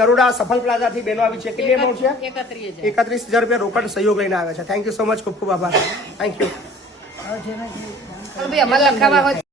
નરોડા સફલ પ્લાઝાથી બેનો આવી છે. કેટલી અમાઉન્ટ છે? એકત્રીસ હજાર. રૂપિયા રોકડ સહયોગ લઈને આવ્યા છે. થેન્ક યુ સો મચ ખૂબ ખૂબ આભાર. Thank you